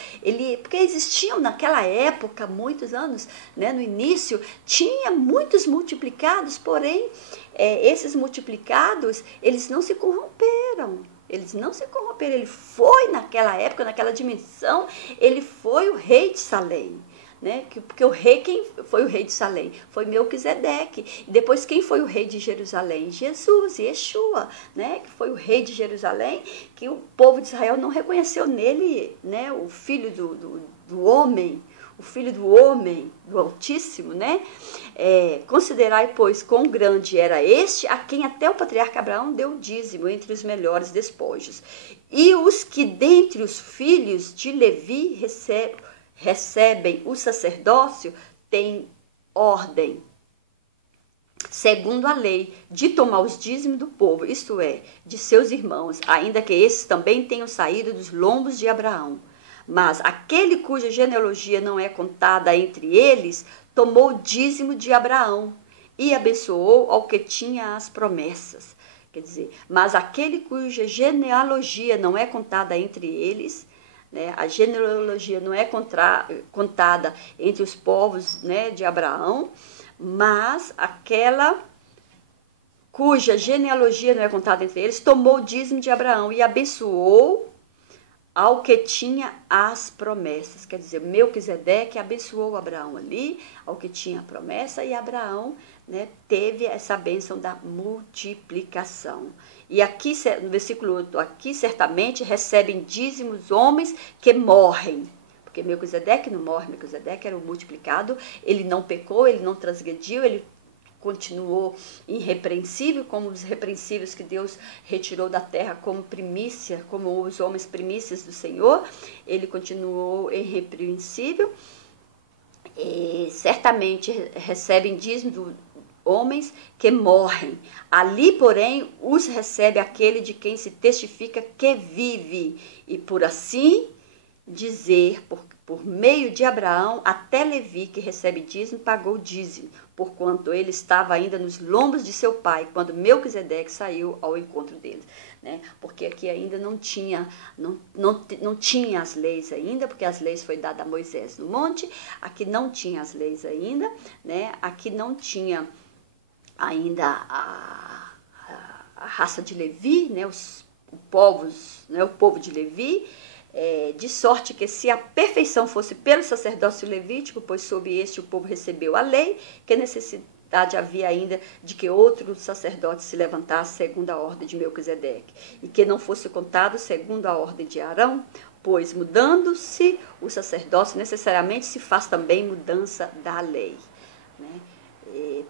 porque existiam naquela época, muitos anos, né, no início, tinha muitos multiplicados, porém, esses multiplicados, eles não se corromperam. Ele foi naquela época, naquela dimensão, ele foi o rei de Salém. Né? Porque quem foi o rei de Salém? Foi Melquisedeque. E depois quem foi o rei de Jerusalém? Jesus, Yeshua, né? Que foi o rei de Jerusalém, que o povo de Israel não reconheceu nele, né? O filho do homem, o filho do homem, do Altíssimo, né? Considerai, pois, quão grande era este, a quem até o patriarca Abraão deu o dízimo entre os melhores despojos. E os que dentre os filhos de Levi recebem o sacerdócio, têm ordem, segundo a lei, de tomar os dízimos do povo, isto é, de seus irmãos, ainda que esses também tenham saído dos lombos de Abraão. Mas aquele cuja genealogia não é contada entre eles, tomou o dízimo de Abraão e abençoou ao que tinha as promessas. Quer dizer, mas aquele cuja genealogia não é contada entre eles, né, a genealogia não é contada entre os povos, né, de Abraão, mas aquela cuja genealogia não é contada entre eles, tomou o dízimo de Abraão e abençoou ao que tinha as promessas. Quer dizer, Melquisedeque abençoou Abraão ali, ao que tinha a promessa, e Abraão, né, teve essa bênção da multiplicação. E aqui, no versículo 8, aqui certamente recebem dízimos homens que morrem. Porque Melquisedeque não morre, Melquisedeque era o multiplicado, ele não pecou, ele não transgrediu, ele continuou irrepreensível, como os repreensíveis que Deus retirou da terra como primícia, como os homens primícias do Senhor, ele continuou irrepreensível. E certamente recebem dízimo homens que morrem. Ali, porém, os recebe aquele de quem se testifica que vive, e por assim dizer, por meio de Abraão, até Levi, que recebe dízimo, pagou dízimo, porquanto ele estava ainda nos lombos de seu pai, quando Melquisedeque saiu ao encontro deles. Né? Porque aqui ainda não tinha as leis ainda, porque as leis foi dada a Moisés no monte, aqui não tinha as leis ainda, né? Aqui não tinha ainda a raça de Levi, né? O povo de Levi, de sorte que se a perfeição fosse pelo sacerdócio levítico, pois sob este o povo recebeu a lei, que necessidade havia ainda de que outro sacerdote se levantasse segundo a ordem de Melquisedeque, e que não fosse contado segundo a ordem de Arão, pois mudando-se o sacerdócio, necessariamente se faz também mudança da lei. Né?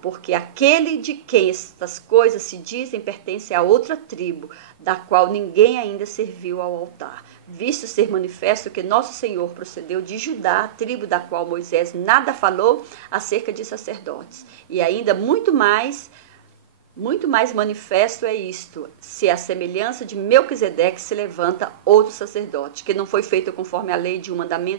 Porque aquele de quem estas coisas se dizem pertence a outra tribo, da qual ninguém ainda serviu ao altar. Visto ser manifesto que nosso Senhor procedeu de Judá, tribo da qual Moisés nada falou acerca de sacerdotes. E ainda muito mais manifesto é isto, se a semelhança de Melquisedeque se levanta outro sacerdote, que não foi feito conforme a lei de um mandamento,